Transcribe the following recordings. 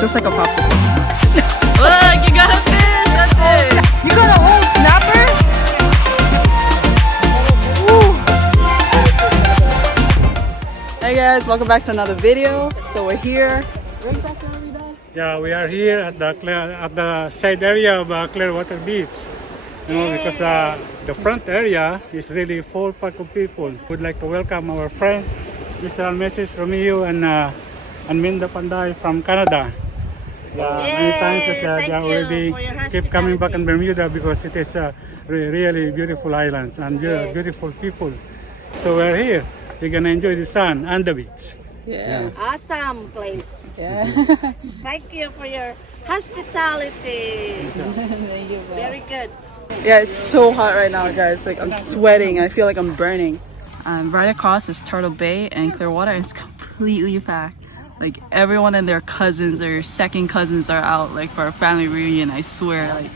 just like a popsicle. Look, you got a fish. That's it. You got a whole snapper? Woo. Hey guys, welcome back to another video. So we're here. Where exactly are we, Dad? Yeah, we are here at the side area of Clearwater Beach. You know, because the front area is really full pack of people. We'd like to welcome our friends, Mr. and Mrs. Romeo and Minda Panday from Canada. Many times that they already keep coming back in Bermuda because it is really beautiful islands and beautiful people. So we're here. We're gonna enjoy the sun and the beach. Yeah. Awesome place. Yeah. Thank you for your hospitality. Thank you. Very good. Yeah, it's so hot right now, guys. Like I'm sweating. I feel like I'm burning. Right across is Turtle Bay and Clearwater. It's completely packed. Like everyone and their cousins or second cousins are out like for a family reunion. I swear, like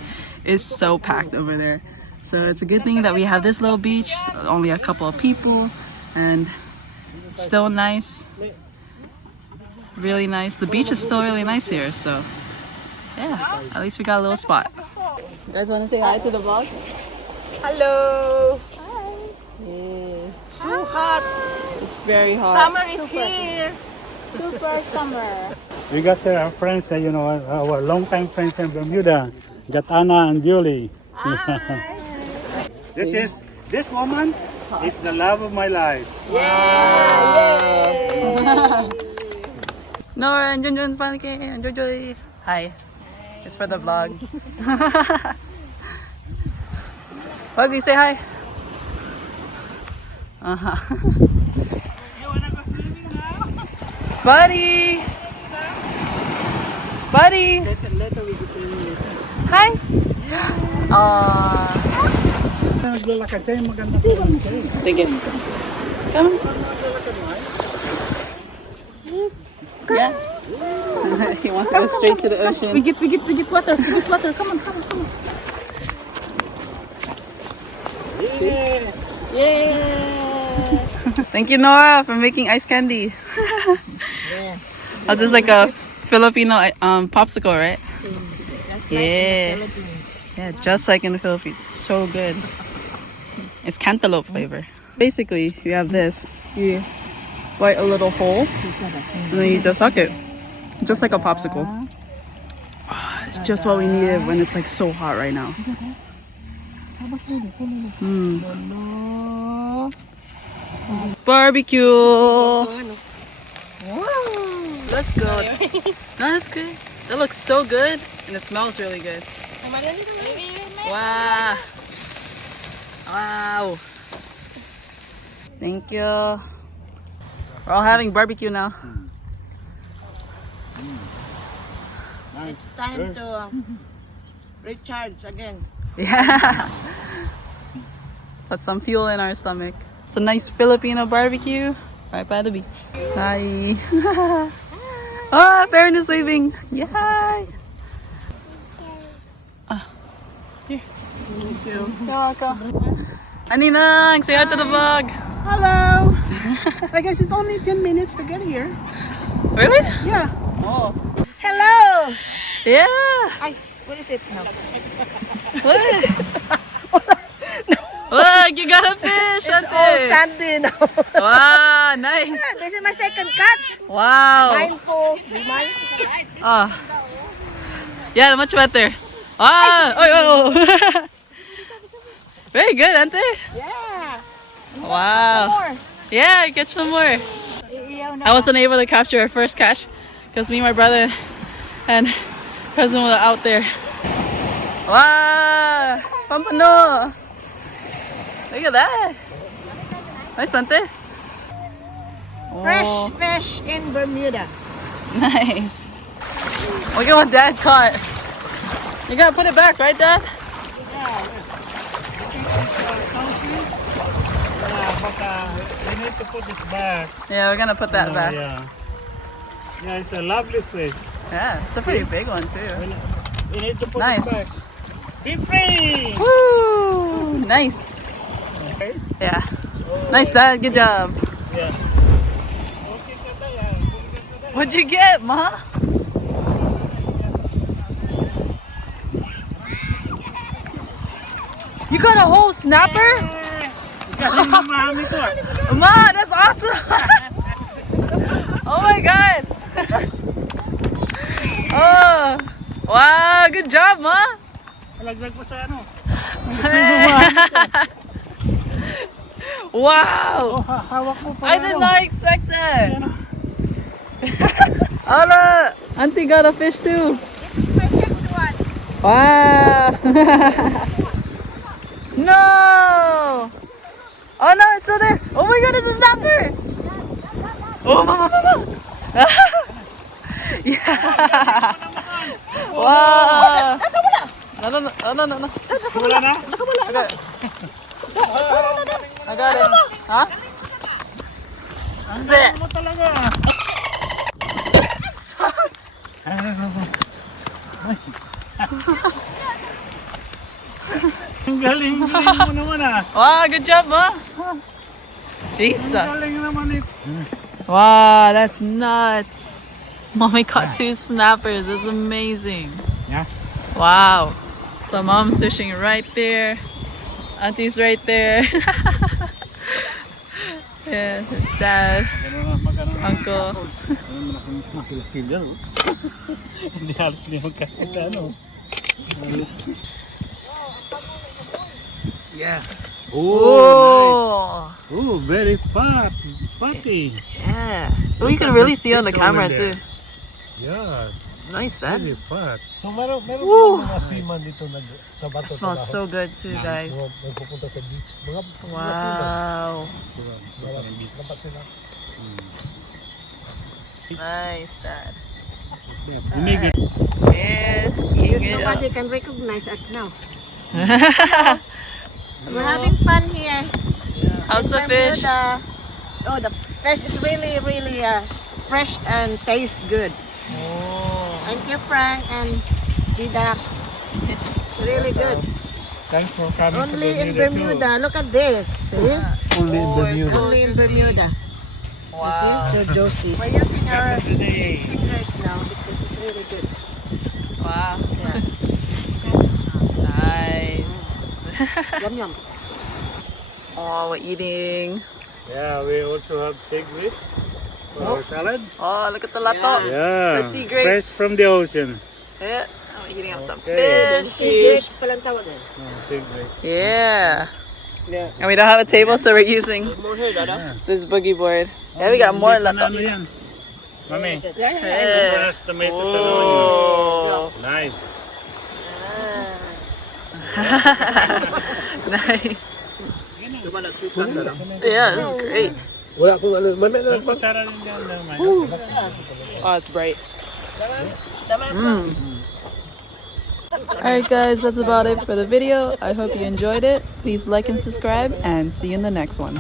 it's so packed over there. So it's a good thing that we have this little beach. Only a couple of people, and it's still nice. Really nice. The beach is still really nice here. So yeah, at least we got a little spot. You guys want to say hi to the vlog? Hello. Hi. Yeah. Too hot. It's very hot. Summer is here. Super summer. We got our friends, you know, our longtime friends in Bermuda. Got Anna and Julie. This woman is the love of my life. Yeah. Nora and Junjun finally came. And Jojoy. Hi. It's for the vlog. Buggy, say hi. Buddy. Buddy. Hi. Naglalakad tayo, maganda. Sige. Come. Yeah. He wants to go straight to the ocean. We get water. We get water. Come on. Yeah. Thank you, Nora, for making ice candy. This is like a Filipino popsicle, right? Yeah. Yeah, just like in the Philippines. So good. It's cantaloupe flavor. Basically, you have this. You bite a little hole, and then you just suck it. Just like a popsicle. It's just what we needed when it's like so hot right now. Barbecue. Wow. That's good. No, that's good. That looks so good, and it smells really good. Wow. Wow. Thank you. We're all having barbecue now. It's time to recharge again. Yeah. Put some fuel in our stomach. It's a nice Filipino barbecue right by the beach. Hi. Ah, Farron is waving. Yay. Here. Thank you. You're welcome. Aninang, say hi to the vlog. Hello. I guess it's only 10 minutes to get here. Really? Yeah. Oh. Hello. Yeah. Ay, what is it now? Look, you got a fish. It's all sandy now. Wow, nice. This is my second catch. Wow. Mindful. Oh. Yeah, much better. Ah, oh. Very good, Ante. Yeah. Wow. Yeah, catch some more. I wasn't able to capture our first catch because me, my brother, and cousin were out there. Wow, pampano. Look at that. Nice, Ante. Fresh Oh, fish in Bermuda. nice. Look at what Dad caught. You gotta put it back, right, Dad? But we need to put this back. Yeah, we're gonna put that back. Yeah, it's a lovely fish. Yeah, it's a pretty big one too. We need to put Nice. it back. Be free! Woo! Nice. Okay. Yeah. Nice, Dad. Good job. Yeah. What'd you get, Ma? got a whole snapper? Ma, that's awesome! Oh my god! Oh, wow, good job, Ma! Wow! I did not expect that. Oh look, Auntie got a fish too. Wow! No! Oh no, it's still there. Oh my god, it's a snapper! Oh, mama, mama! Yeah! Wow! No, no, no, no, no, no. I got it. Huh? Ang galing mo naman ah. Wow, good job, Ma. Jesus. Galing naman eh. Wow, that's nuts. Mommy caught 2 snappers. That's amazing. Yeah. Wow. So Mom's fishing right there. Auntie's right there. Yeah, his dad, uncle. Hindi halos hindi magkasita ano. Yeah. Oh, Nice. Oh, very fat. Fatty. yeah. Oh, you can really see on the camera too. Yeah. Nice, Dad. Very fat. So meron mga seaman dito sa bato. It smells so good too, guys. Nagpupunta sa beach. Mga seaman. Wow. Dapat sila. Nice, Dad. Umigit. Yeah, eating it up. Nobody can recognize us now. We're having fun here. How's the fish? Bermuda. Oh, the fish is really, really fresh and tastes good. Oh. Thank you, Frank and Didak. Really good. Thanks for coming Only to in Bermuda. Look at this. See? Only in Oh, it's Bermuda. so Only in juicy. Bermuda. Wow. You see? So juicy. We're using our today. fingers now because it's really good. Wow. Yeah. Nice. Yum yum. Oh, we're eating. Yeah, we also have sea grapes for our salad. Oh, look at the lato. Yeah. The sea grapes. Fresh from the ocean. Yeah. I'm eating up some Okay. fish. Palang tawag eh. Oh, sea grapes. Yeah. Yeah. And we don't have a table, so we're using More here, Dada. this boogie board. Yeah, we got more lato. Ano yan? Mami, Yeah. plus tomato sa Oh. Nice. Nice. Yeah, this is great. Wala akong ano. Mamaya na. Masarap din yan naman. Oh, it's bright. Alright guys, that's about it for the video. I hope you enjoyed it. Please like and subscribe and see you in the next one.